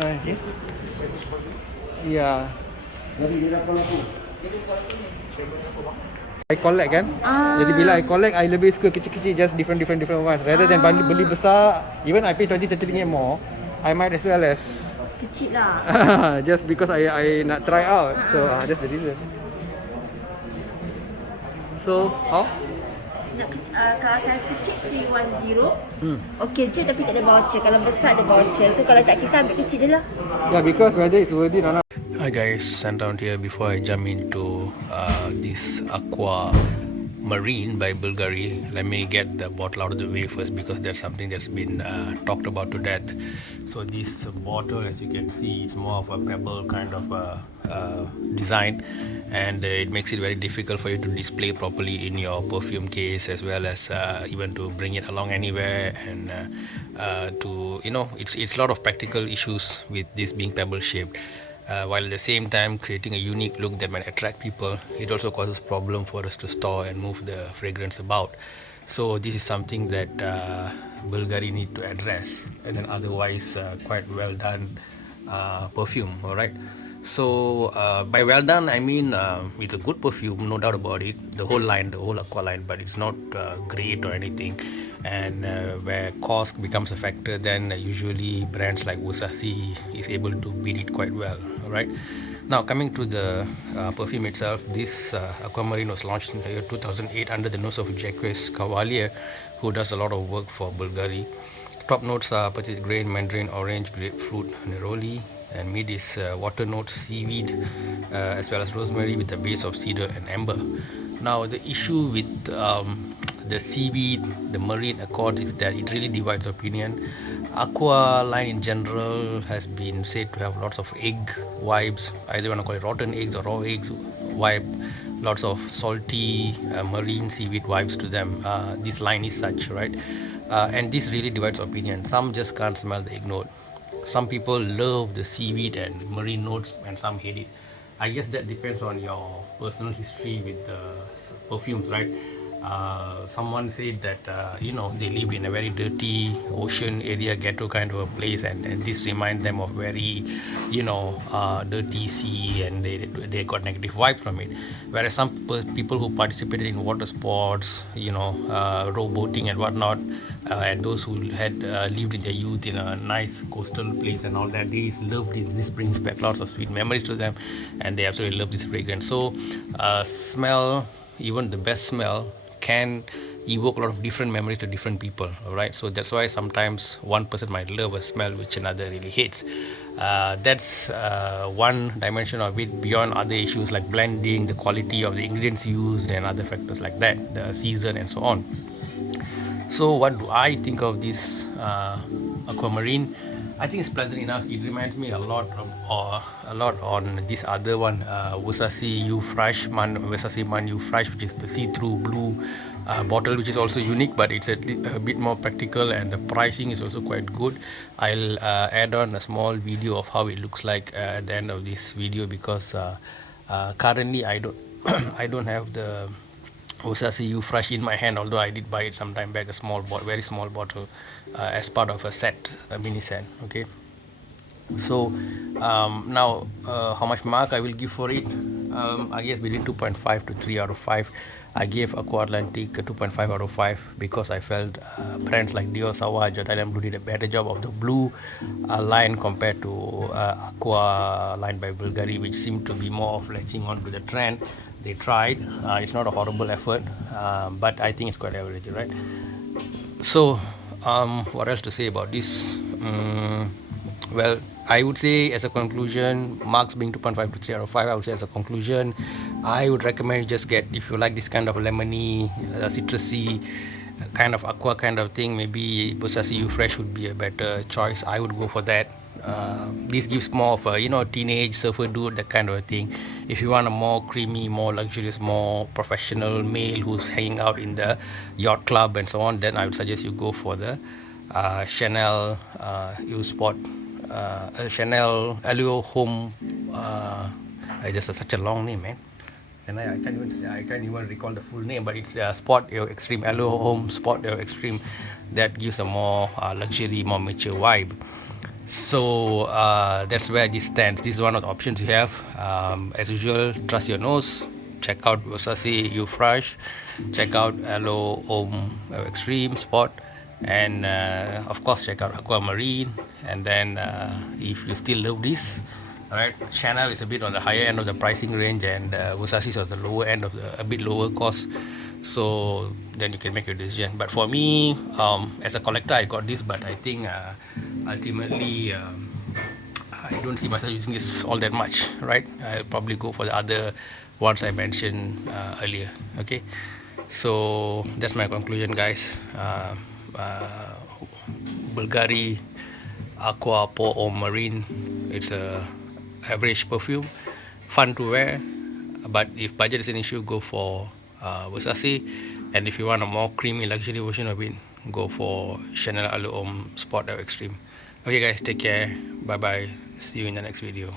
nice. Yes. Yeah. I collect kan. Jadi bila I collect, I lebih suka kecil-kecil, just different ones. Rather than beli besar, even I pay 20-30 ringgit more, I might as well as Kecil lah. just because I nak try out. So that's the reason. So how? Kalau saiz kecil 310. Okey je tapi tak ada voucher. Kalau besar ada voucher. So kalau tak kisah ambil kecil je lah. Yeah, because whether it's worth it or not. Hi guys, and down here before I jump into this Aqva Marine by Bvlgari, let me get the bottle out of the way first because that's something that's been talked about to death. So this bottle, as you can see, is more of a pebble kind of design, and it makes it very difficult for you to display properly in your perfume case, as well as even to bring it along anywhere, and to it's a lot of practical issues with this being pebble shaped. While at the same time creating a unique look that might attract people, it also causes problem for us to store and move the fragrance about. So this is something that Bvlgari need to address, and then otherwise quite well done perfume. All right. So by well done, I mean it's a good perfume, no doubt about it. The whole line, the whole Aqva line, but it's not great or anything. And where cost becomes a factor, then usually brands like Versace is able to beat it quite well. All right. Now coming to the perfume itself, this Aqva Marine was launched in the year 2008 under the nose of Jacques Cavalier, who does a lot of work for Bvlgari. Top notes are purchase grain, mandarin, orange, grapefruit, neroli, and mid is water notes, seaweed, as well as rosemary with a base of cedar and amber. Now the issue with the seaweed, the marine accord, is that it really divides opinion. Aqva line in general has been said to have lots of egg vibes, either you want to call it rotten eggs or raw eggs vibe, lots of salty marine seaweed vibes to them. This line is such, right? And this really divides opinion. Some just can't smell the egg note. Some people love the seaweed and marine notes, and some hate it. I guess that depends on your personal history with the perfumes, right? Someone said that they live in a very dirty ocean area, ghetto kind of a place, and this reminds them of very dirty sea, and they got negative vibe from it. Whereas some people who participated in water sports, rowboating and whatnot, and those who had lived in their youth in a nice coastal place and all that, they loved it. This brings back lots of sweet memories to them, and they absolutely love this fragrance. So smell, even the best smell, can evoke a lot of different memories to different people. All right, so that's why sometimes one person might love a smell which another really hates. That's one dimension of it, beyond other issues like blending, the quality of the ingredients used, and other factors like that, the season and so on. So what do I think of this Aqva Marine? I think it's pleasant enough. It reminds me a lot on this other one, Versace Man You Fresh, which is the see-through blue bottle, which is also unique, but it's a bit more practical, and the pricing is also quite good. I'll add on a small video of how it looks like at the end of this video, because currently I don't I don't have the Versace You Fresh in my hand, although I did buy it some time back, very small bottle, as part of a mini set. Okay, so now how much mark I will give for it? I guess between 2.5 to 3 out of 5. I gave Aqva Atlantic a 2.5 out of 5 because I felt brands like Dior Sauvage or Thailand Blue did a better job of the blue line compared to Aqva line by Bvlgari, which seemed to be more of latching on to the trend. They tried. It's not a horrible effort, but I think it's quite average, right? So what else to say about this? Well, I would say as a conclusion, marks being 2.5 to 3 out of 5, I would say as a conclusion, I would recommend you just get, if you like this kind of lemony, citrusy kind of aqua kind of thing, maybe Versace You Fresh would be a better choice. I would go for that. This gives more of a teenage surfer dude, that kind of a thing. If you want a more creamy, more luxurious, more professional male who's hanging out in the yacht club and so on, then I would suggest you go for the Chanel Chanel Allure Home. Just such a long name, man. And I can't even recall the full name, but it's Sport Air Extreme, Allure Home Sport Air Extreme. That gives a more luxury, more mature vibe. So that's where this stands. This is one of the options you have. As usual, trust your nose. Check out Versace Ufresh. Check out Aloe Om Extreme Sport. And of course, check out Aqua Marine. And then if you still love this, alright, Chanel is a bit on the higher end of the pricing range, and Versace is on the lower end of a bit lower cost. So then you can make your decision. But for me, as a collector, I got this, but I think ultimately I don't see myself using this all that much, right? I'll probably go for the other ones I mentioned earlier. Okay, so that's my conclusion, guys. Bvlgari Aqva Marine, it's a average perfume, fun to wear, but if budget is an issue, go for Versace, and if you want a more creamy luxury version of it, go for Chanel Aloe Om Sport Extreme. Okay guys, take care, bye bye, see you in the next video.